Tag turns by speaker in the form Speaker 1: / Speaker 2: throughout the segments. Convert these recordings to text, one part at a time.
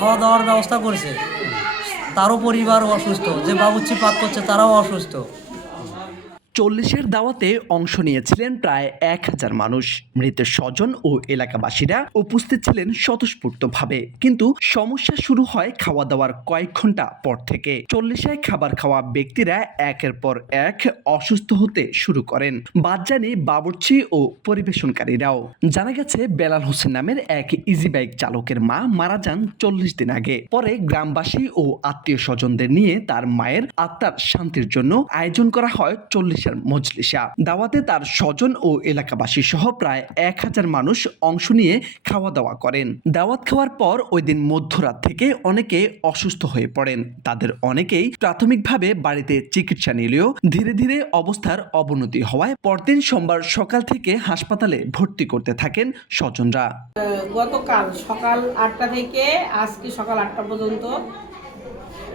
Speaker 1: খাওয়া দাওয়ার ব্যবস্থা করেছে। তারও পরিবার অসুস্থ যে বাবুচি পাক করছে তারাও অসুস্থ।
Speaker 2: চল্লিশের দাওয়াতে অংশ নিয়েছিলেন প্রায় এক হাজার মানুষ। মৃতের স্বজন ও এলাকাবাসীরা উপস্থিত ছিলেন স্বতঃস্ফূর্তভাবে। কিন্তু সমস্যা শুরু হয় খাওয়া দাওয়ার কয়েক ঘণ্টা পর থেকে। চল্লিশায় খাবার খাওয়া ব্যক্তিরা একের পর এক অসুস্থ হতে শুরু করেন। বাদ জানি বাবুর্চি ও পরিবেশনকারীরাও। জানা গেছে, বেলাল হোসেন নামের এক ইজি বাইক চালকের মা মারা যান চল্লিশ দিন আগে। পরে গ্রামবাসী ও আত্মীয় স্বজনদের নিয়ে তার মায়ের আত্মার শান্তির জন্য আয়োজন করা হয় চল্লিশের মজলিসা। দাওয়াতে তার স্বজন ও এলাকাবাসী সহ প্রায় এক হাজার মানুষ অংশ নিয়ে খাওয়া দাওয়া করেন। দাওয়াত খাওয়ার পর ওই দিন মধ্যরাত থেকে অনেকে অসুস্থ হয়ে পড়েন। তাদের অনেকেই প্রাথমিকভাবে বাড়িতে চিকিৎসা নিলেও ধীরে ধীরে অবস্থার অবনতি হওয়ায় পরদিন সোমবার সকাল থেকে হাসপাতালে ভর্তি করতে থাকেন স্বজনরা।
Speaker 3: গতকাল সকাল আটটা থেকে আজকে সকাল আটটা পর্যন্ত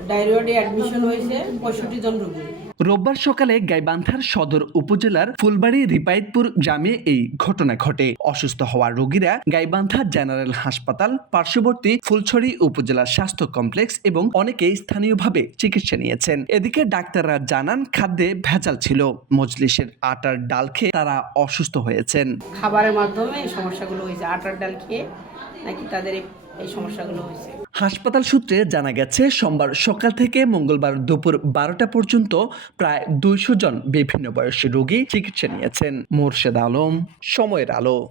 Speaker 3: ডায়রিয়াডে অ্যাডমিশন হয়েছে পঁয়ষট্টি জন রোগী।
Speaker 2: রোববার সকালে গাইবান্ধার সদর উপজেলার ফুলবাড়ি রিপাইতপুর গ্রামে এই ঘটনা ঘটে। অসুস্থ হওয়া রোগীরা গাইবান্ধা জেনারেল হাসপাতাল পার্শ্ববর্তী ফুলছড়ি উপজেলা স্বাস্থ্য কমপ্লেক্স এবং অনেকেই স্থানীয়ভাবে চিকিৎসা নিয়েছেন। এদিকে ডাক্তাররা জানান খাদ্যে ভেজাল ছিল। মজলিসের আটার ডাল খেয়ে তারা অসুস্থ হয়েছেন।
Speaker 3: খাবারের মাধ্যমে সমস্যাগুলো হয়েছে। আটার ডাল খেয়ে নাকি তাদের এই- সমস্যাগুলো হয়েছে?
Speaker 2: হাসপাতাল সূত্রে জানা গেছে, সোমবার সকাল থেকে মঙ্গলবার দুপুর বারোটা পর্যন্ত প্রায় দুইশো জন বিভিন্ন বয়সী রোগী চিকিৎসা নিয়েছেন। মোর্শেদ আলম, সময়ের আলো।